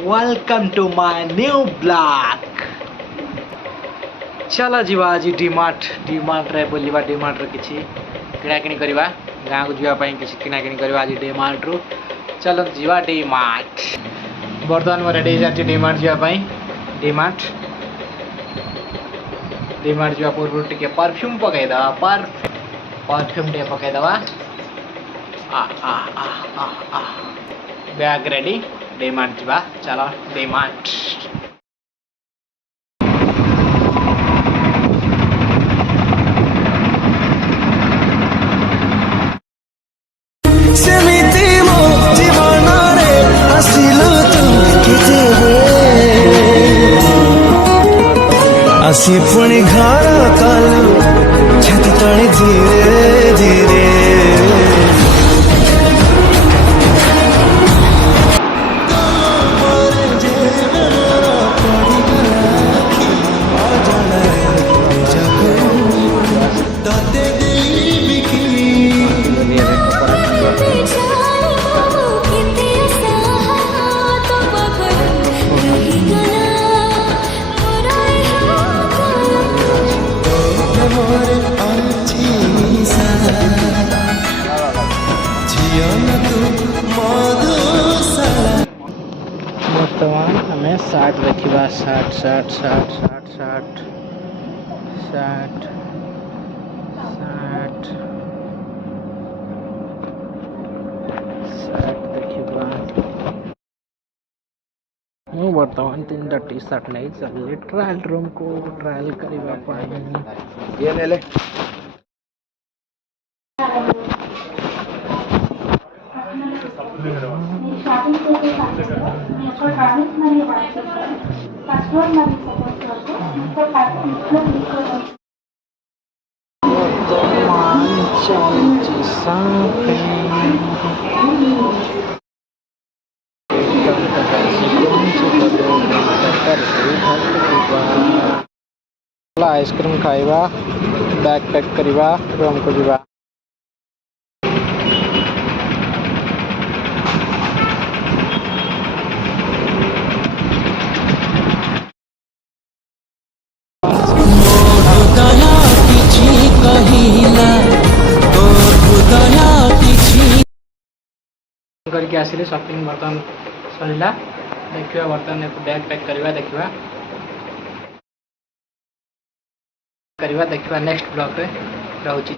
Welcome to my new blog. चलो जीवा आज डीमार्ट रे बोलिबा डीमार्ट रे किछि किणाकिणी करबा गाँ को जीवा पई किछि किणाकिणी करबा आज डीमार्ट रो। चलो जीवा डीमार्ट। बर्तमान मोर रेडी जाछि डीमार्ट जीवा पई। डीमार्ट जीवा पूर्व टिके परफ्यूम पकाई दा परफ्यूम टे पकाई दवा। आ आ आ आ आ बैग रेडी डीमार्ट जीवा। चलो डीमार्ट। आसी पुणी घर कालू छाती ताणी धीरे धीरे बर्तमान हमें 60 रखा 60 देखा। ମୁଁ ବର୍ତ୍ତମାନ 3ଟା ଟି ସାର୍ଟ ନେଇ ଚାଲିଲି ଟ୍ରାଏଲ୍ ରୁମ୍କୁ ଟ୍ରାଏଲ୍ କରିବା ପାଇଁ। आइसक्रीम खाइबा बैग पैक करिबा रूम को जीवा। करके आसिले शॉपिंग बर्तमान सरिला। देखिबा बर्तमान बैग पैक करिबा देखिबा नेक्स्ट ब्लॉग रे रहउची।